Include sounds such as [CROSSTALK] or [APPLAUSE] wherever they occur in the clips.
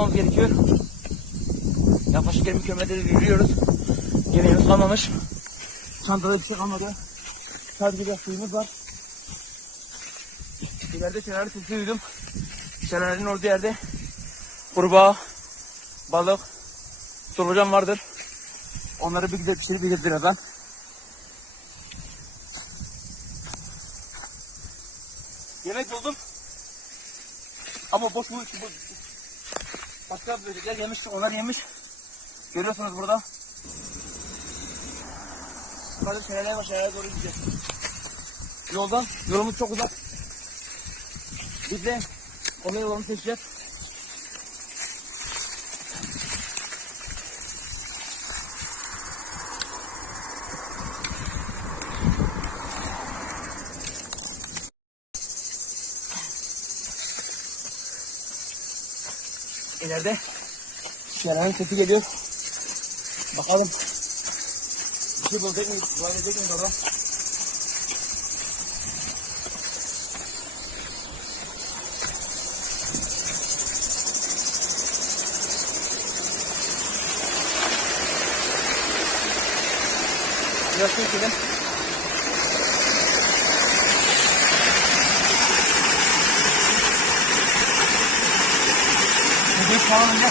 Yemek bulmamız gerekiyor. Yaklaşık 20 kilometre yürüyoruz. Yemeğimiz kalmamış. Çantada bir şey kalmadı. Sadece biraz suyumuz var. İleride şelale sesi duydum. Şelalenin olduğu yerde kurbağa, balık, solucan vardır. Onları bir güzel pişirip yiyeceğiz birazdan. Yemek buldum. Ama boş bu, bu başka böcekler yemiş, onlar yemiş. Görüyorsunuz burada. Var, şelaleye doğru gideceğiz. Yoldan, yolumuz çok uzak. Biz de kolay yolunu seçeceğiz. İleride şelalenin sesi geliyor. Bakalım. Bir şey bulacak mıyız? Bulabilecek miyiz orada? Biraz su içelim. Bir falan önce.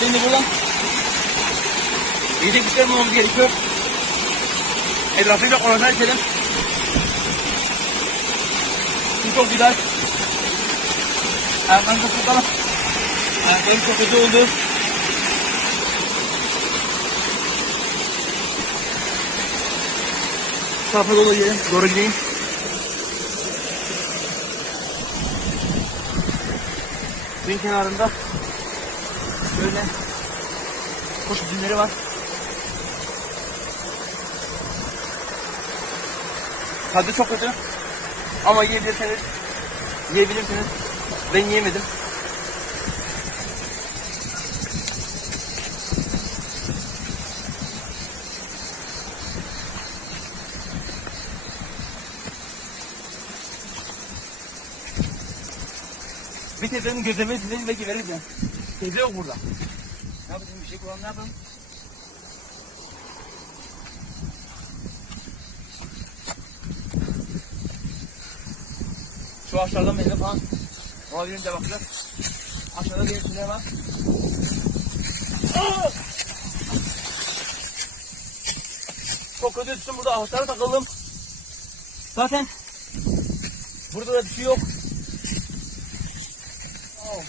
Şimdi buradan yiyecek bir şeyler bulmamız gerekiyor. Etrafıyla kontrol edelim. Su çok güzel. Ayaklarını tutalım. Ayaklarım çok kötü oldu. Bu tarafa doğru gidelim. Doğru gideyim. Suyun kenarında böyle kuş üzümleri var. Tadı çok kötü. Ama yiyebilirseniz yiyebilirsiniz. Ben yiyemedim. Bir teyzenin gözlemini size belki vereceğim. Teyze yok burada. Ne yapayım bir şey kullan ne yapalım? Şu aşağıda meyve falan olabilir de bakacağız. Aşağıda bir şeyler var. Aa! Çok kötü düştüm burada ağaçlara takıldım. Zaten burada da bir şey yok. Oh.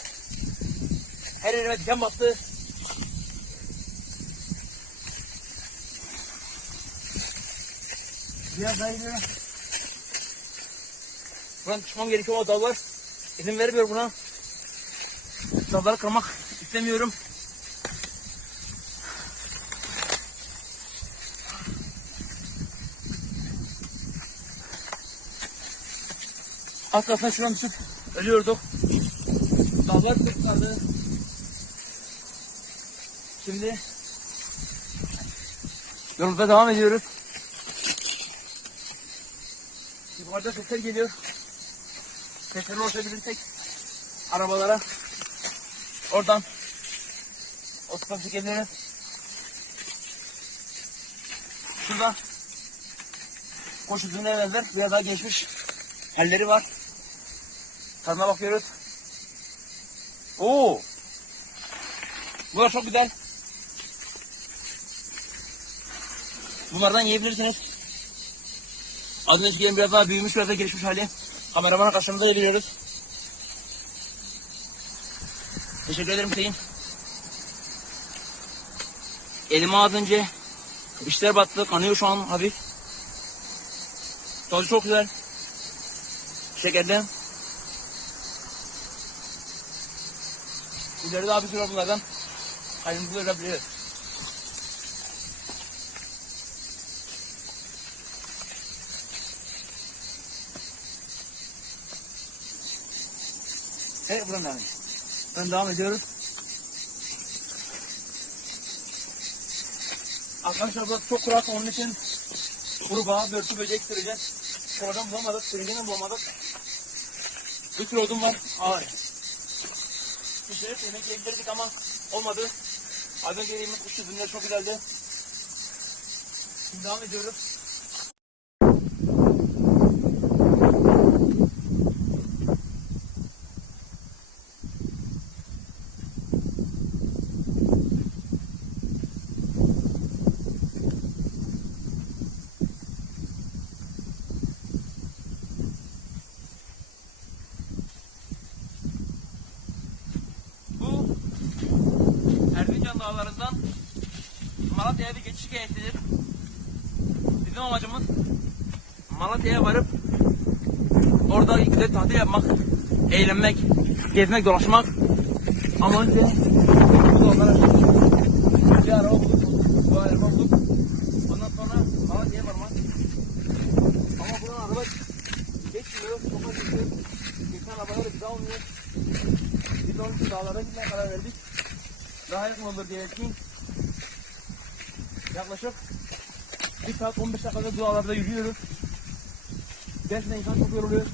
Her yerime diken battı. Biraz daha ileri. Buradan çıkmam gerekiyor o dallar. İzin vermiyor buna. Dalları kırmak istemiyorum. Az kalsın şuradan düşüp ölüyorduk. Dallar sırtladı. Şimdi yolumuza devam ediyoruz. Yukarıda sesler geliyor. Sesleri ulaşabilirsek arabalara oradan otostop çekebiliriz. Şurada koş üzümüne benzer biraz daha geçmiş halleri var. Tadına bakıyoruz. Oo. Bunlar çok güzel. Bunlardan yiyebilirsiniz. Az öncekilerin biraz daha büyümüş, biraz daha gelişmiş hali. Kameramana karşımıza geliyoruz. Teşekkür ederim Hüseyin. Elime az önce işler battı, kanıyor şu an hafif. Tadı çok güzel. Şekerli. İleride daha bir var bunlardan. Kaydımızı görebiliriz. Evet buradan devam ediyoruz. Buradan devam ediyoruz. Arkadaşlar burası çok kurak onun için kurbağa, börtü, böcek süreceğiz. Oradan bulamadık, süreceğini bulamadık. Bir sürü odun var. Ay. Pişirip yemek yiyebilirdik ama olmadı. Az önce yediğimiz kuş ürünleri çok güzeldi. Şimdi devam ediyoruz. Malatya'ya bir geçiş hikayesidir. Bizim amacımız Malatya'ya varıp orada güzel tatil yapmak, eğlenmek, gezmek, dolaşmak. Ama önce bu bulduk, bu araba. Ondan sonra Malatya'ya varmak. Ama buradan araba geçmiyor, az geçiyor. Geçen arabaları bize almıyor. Biz onun dağlara gitmeye karar verdik. Daha yakın olur diye etkin. Yaklaşık 1 saat 15 dakikada bu dağlarda yürüyoruz. Gerçekten insan çok yoruluyor.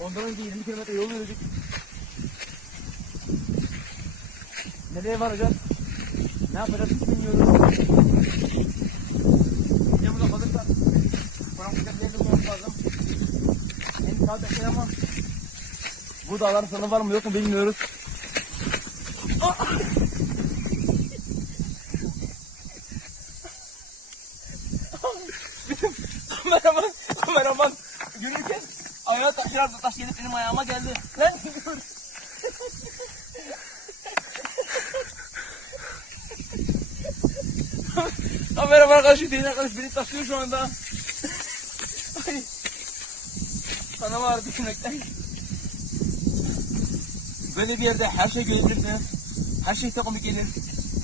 Ondan önce 20 kilometre yol yürüdük. Nereye varacağız? Ne yapacağız hiç bilmiyoruz. Burada kalırsak Fransızca bir yerde bulmamız lazım. En saat bekler ama bu dağların sonu var mı yok mu bilmiyoruz. Da taş gelip benim ayağıma geldi. Lan [LAUGHS] Kameraman arkadaş, Hüseyin arkadaş beni taşlıyor şu anda. Ay. Sana var düşünmekten. Böyle bir yerde her şey görebilirsiniz. Her şey size komik gelir.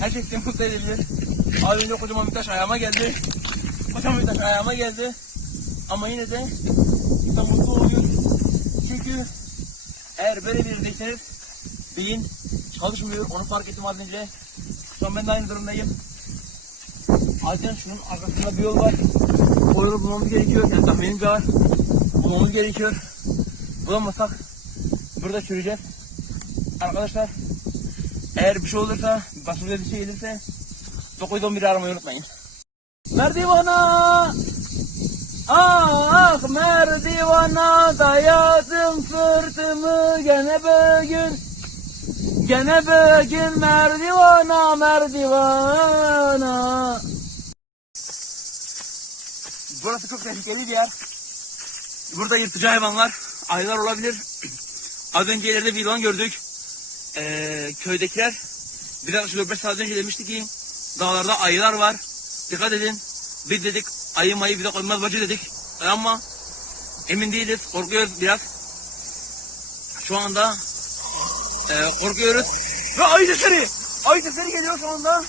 Her şey sizi mutlu edebilir. Az önce kocaman bir taş ayağıma geldi. Kocaman bir taş ayağıma geldi. Ama yine de insan mutlu oluyor. Çünkü eğer böyle bir yerdeyseniz beyin çalışmıyor. Onu fark ettim az önce. Şu an ben de aynı durumdayım. Ayrıca şunun arkasında bir yol var. O yolu bulmamız gerekiyor. Yani tahminimce var. Bulmamız gerekiyor. Bulamazsak burada çürüyeceğiz. Arkadaşlar eğer bir şey olursa, başımıza bir şey gelirse 911'i aramayı unutmayın. Merdivana Ah merdivana dayadım sırtımı gene bugün Gene bugün merdivana merdivana Burası çok tehlikeli bir yer. Burada yırtıcı hayvanlar, ayılar olabilir. [CLEARS THROAT] Az önce ileride bir yılan gördük. Ee, köydekiler bir dakika 5 saat önce demişti ki dağlarda ayılar var. Dikkat edin. Biz dedik ayı mayı bize koymaz bacı dedik. Ama emin değiliz. Korkuyoruz biraz. Şu anda e, korkuyoruz. Ve ayı sesleri. Ayı sesleri geliyor şu anda.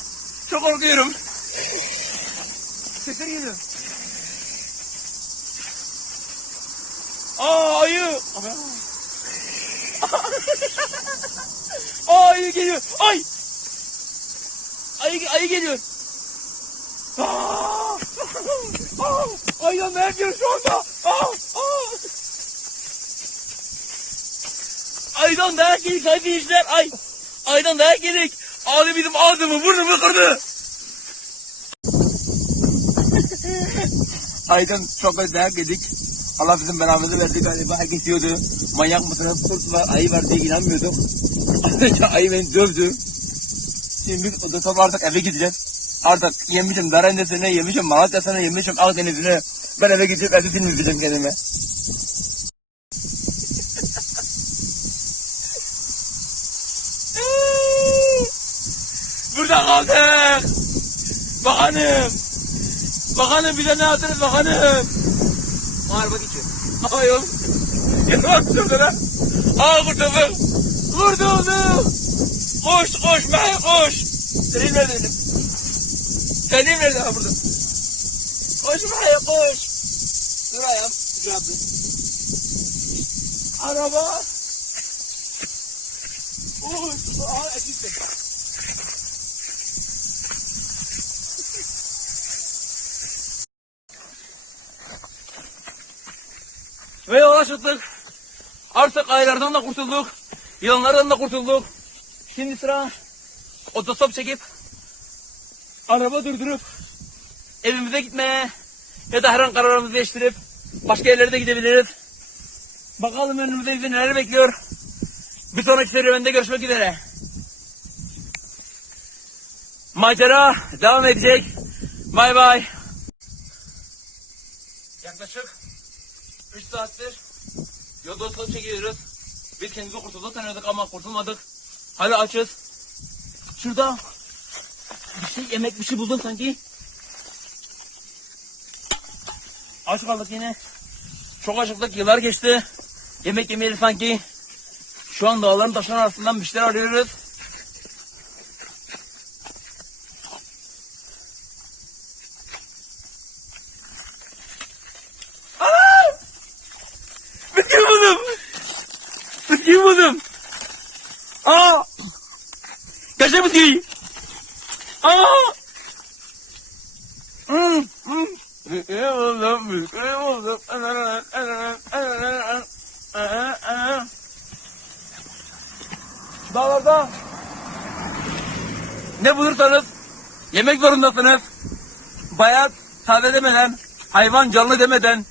Çok korkuyorum. Sesleri geliyor. Aa ayı. Aa ayı geliyor. Ay. Ayı, ayı geliyor. Aa! Aa! Aydan ne yapıyor şu anda? Aa! Aa! Aydan dayak yedik arkadaşlar. Ay. Aydan dayak yedik. Abi bizim ağzımı burnumu kırdı. Aydan çok böyle dayak. Allah bizim belamızı verdi galiba. Herkes diyordu. Manyak mısınız? Kurt var, ayı var diye inanmıyorduk. [LAUGHS] ayı beni dövdü. Şimdi biz o da sonra artık eve gideceğiz. Artık yemişim Darendes'ine, yemişim Malatya'sına, yemişim Akdeniz'ine. Ben eve gidip evde film izleyeceğim kendime. [LAUGHS] Burada kaldık. Bakanım. Bakanım bize ne yaptınız bakanım? Araba geçiyor. Ayol. Yalan söyleme. Aa kurtuldum. Kurtuldum. Koş koş Mehe koş. Nerede benim? Beni ver lan burada. Koş buraya koş. Dur ayağım. Araba. Uy. Aha ekipte. Ve yola çıktık. Artık aylardan da kurtulduk. Yılanlardan da kurtulduk. Şimdi sıra otostop çekip araba durdurup evimize gitmeye ya da her an kararımızı değiştirip başka yerlere de gidebiliriz. Bakalım önümüzde bizi neler bekliyor. Bir sonraki serüvende görüşmek üzere. Macera devam edecek. Bay bay. Yaklaşık 3 saattir yolda otostop çekiyoruz. Biz kendimizi kurtulduk sanıyorduk ama kurtulmadık. Hala açız. Şurada bir şey yemek bir şey buldum sanki. Aç kaldık yine. Çok acıktık yıllar geçti. Yemek yemeyelim sanki. Şu an dağların taşların arasından bir şeyler arıyoruz. Ana! Bisküvi buldum. Bisküvi buldum. Aa! Kaçta bisküvi? Aa! Hmm, hmm. Bisküvi Dağlarda ne bulursanız yemek zorundasınız. Bayat, taze demeden, hayvan canlı demeden